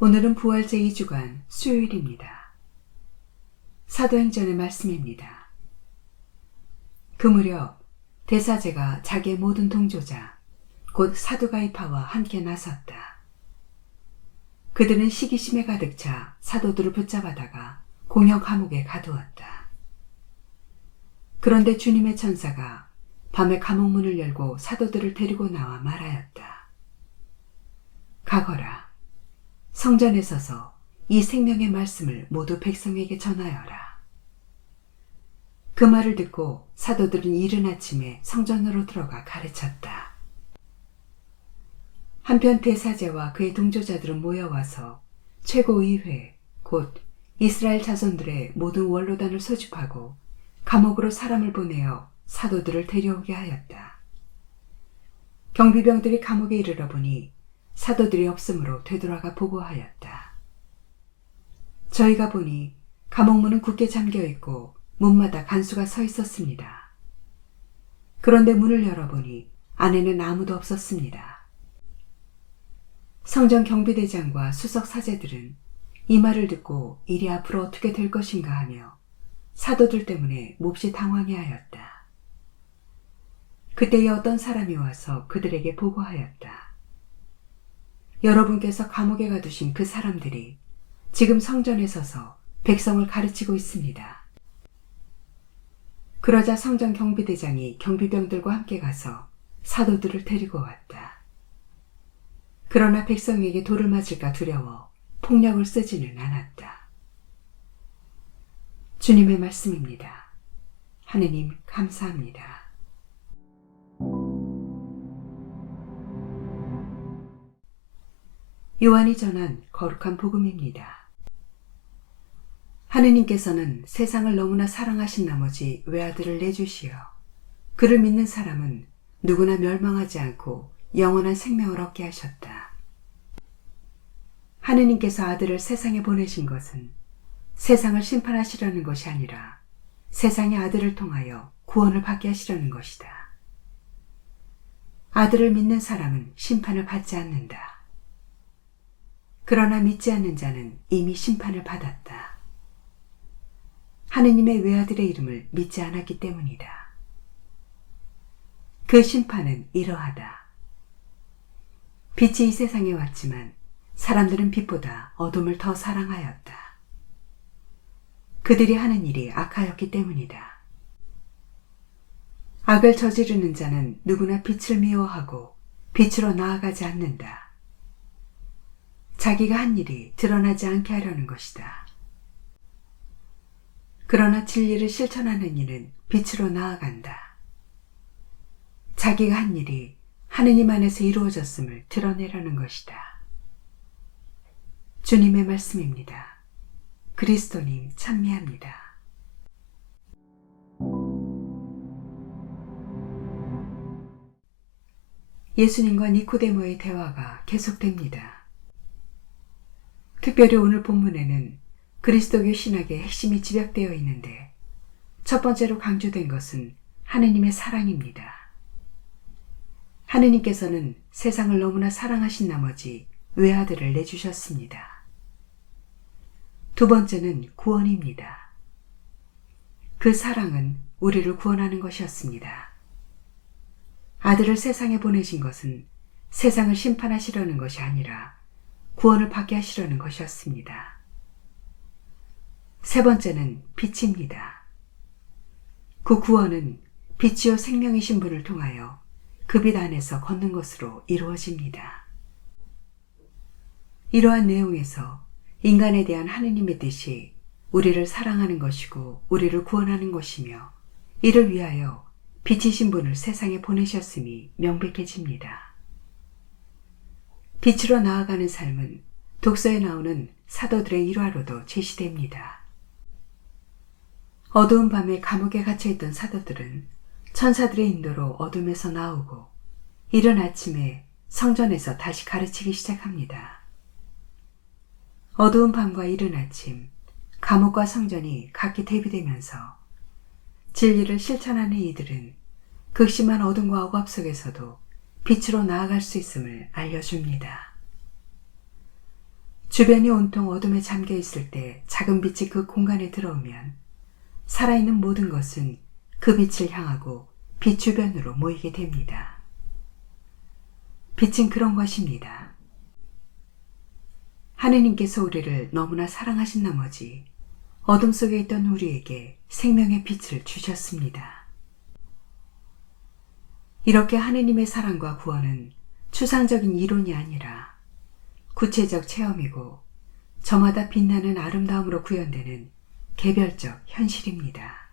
오늘은 부활 제2주간 수요일입니다. 사도행전의 말씀입니다. 그 무렵 대사제가 자기의 모든 동조자 곧 사두가이파와 함께 나섰다. 그들은 시기심에 가득 차 사도들을 붙잡아다가 공영 감옥에 가두었다. 그런데 주님의 천사가 밤에 감옥 문을 열고 사도들을 데리고 나와 말하였다. 가거라. 성전에 서서 이 생명의 말씀을 모두 백성에게 전하여라. 그 말을 듣고 사도들은 이른 아침에 성전으로 들어가 가르쳤다. 한편 대사제와 그의 동조자들은 모여와서 최고의회 곧 이스라엘 자손들의 모든 원로단을 소집하고 감옥으로 사람을 보내어 사도들을 데려오게 하였다. 경비병들이 감옥에 이르러 보니 사도들이 없으므로 되돌아가 보고하였다. 저희가 보니 감옥문은 굳게 잠겨있고 문마다 간수가 서 있었습니다. 그런데 문을 열어보니 안에는 아무도 없었습니다. 성전 경비대장과 수석 사제들은 이 말을 듣고 일이 앞으로 어떻게 될 것인가 하며 사도들 때문에 몹시 당황해하였다. 그때에 어떤 사람이 와서 그들에게 보고하였다. 여러분께서 감옥에 가두신 그 사람들이 지금 성전에 서서 백성을 가르치고 있습니다. 그러자 성전 경비대장이 경비병들과 함께 가서 사도들을 데리고 왔다. 그러나 백성에게 돌을 맞을까 두려워 폭력을 쓰지는 않았다. 주님의 말씀입니다. 하느님 감사합니다. 요한이 전한 거룩한 복음입니다. 하느님께서는 세상을 너무나 사랑하신 나머지 외아들을 내주시어 그를 믿는 사람은 누구나 멸망하지 않고 영원한 생명을 얻게 하셨다. 하느님께서 아들을 세상에 보내신 것은 세상을 심판하시려는 것이 아니라 세상의 아들을 통하여 구원을 받게 하시려는 것이다. 아들을 믿는 사람은 심판을 받지 않는다. 그러나 믿지 않는 자는 이미 심판을 받았다. 하느님의 외아들의 이름을 믿지 않았기 때문이다. 그 심판은 이러하다. 빛이 이 세상에 왔지만 사람들은 빛보다 어둠을 더 사랑하였다. 그들이 하는 일이 악하였기 때문이다. 악을 저지르는 자는 누구나 빛을 미워하고 빛으로 나아가지 않는다. 자기가 한 일이 드러나지 않게 하려는 것이다. 그러나 진리를 실천하는 이는 빛으로 나아간다. 자기가 한 일이 하느님 안에서 이루어졌음을 드러내려는 것이다. 주님의 말씀입니다. 그리스도님 찬미합니다. 예수님과 니코데모의 대화가 계속됩니다. 특별히 오늘 본문에는 그리스도교 신학의 핵심이 집약되어 있는데 첫 번째로 강조된 것은 하느님의 사랑입니다. 하느님께서는 세상을 너무나 사랑하신 나머지 외아들을 내주셨습니다. 두 번째는 구원입니다. 그 사랑은 우리를 구원하는 것이었습니다. 아들을 세상에 보내신 것은 세상을 심판하시려는 것이 아니라 구원을 받게 하시려는 것이었습니다. 세 번째는 빛입니다. 그 구원은 빛이요 생명이신 분을 통하여 그 빛 안에서 걷는 것으로 이루어집니다. 이러한 내용에서 인간에 대한 하느님의 뜻이 우리를 사랑하는 것이고 우리를 구원하는 것이며 이를 위하여 빛이신 분을 세상에 보내셨음이 명백해집니다. 빛으로 나아가는 삶은 독서에 나오는 사도들의 일화로도 제시됩니다. 어두운 밤에 감옥에 갇혀있던 사도들은 천사들의 인도로 어둠에서 나오고 이른 아침에 성전에서 다시 가르치기 시작합니다. 어두운 밤과 이른 아침, 감옥과 성전이 각기 대비되면서 진리를 실천하는 이들은 극심한 어둠과 억압 속에서도 빛으로 나아갈 수 있음을 알려줍니다. 주변이 온통 어둠에 잠겨 있을 때 작은 빛이 그 공간에 들어오면 살아있는 모든 것은 그 빛을 향하고 빛 주변으로 모이게 됩니다. 빛은 그런 것입니다. 하느님께서 우리를 너무나 사랑하신 나머지 어둠 속에 있던 우리에게 생명의 빛을 주셨습니다. 이렇게 하느님의 사랑과 구원은 추상적인 이론이 아니라 구체적 체험이고 저마다 빛나는 아름다움으로 구현되는 개별적 현실입니다.